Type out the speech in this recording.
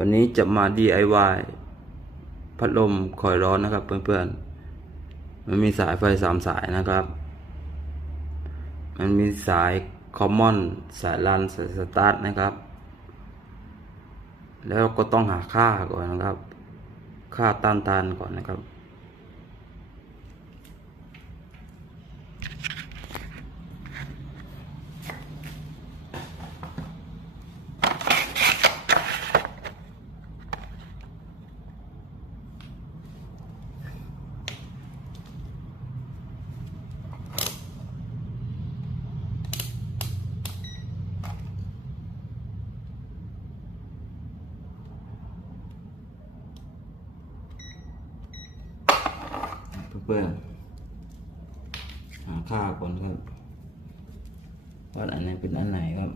วันนี้จะมา DIY พัดลมคอยร้อนนะครับเพื่อนๆ มันมีสายไฟสามสายนะครับ มันมีสายคอมมอนสายรันสายสตาร์ทนะครับ แล้วก็ต้องหาค่าก่อนนะครับ ค่าต้านทานก่อนนะครับ เพื่อ หาค่าก่อนครับว่าอันไหนเป็นอันไหนครับ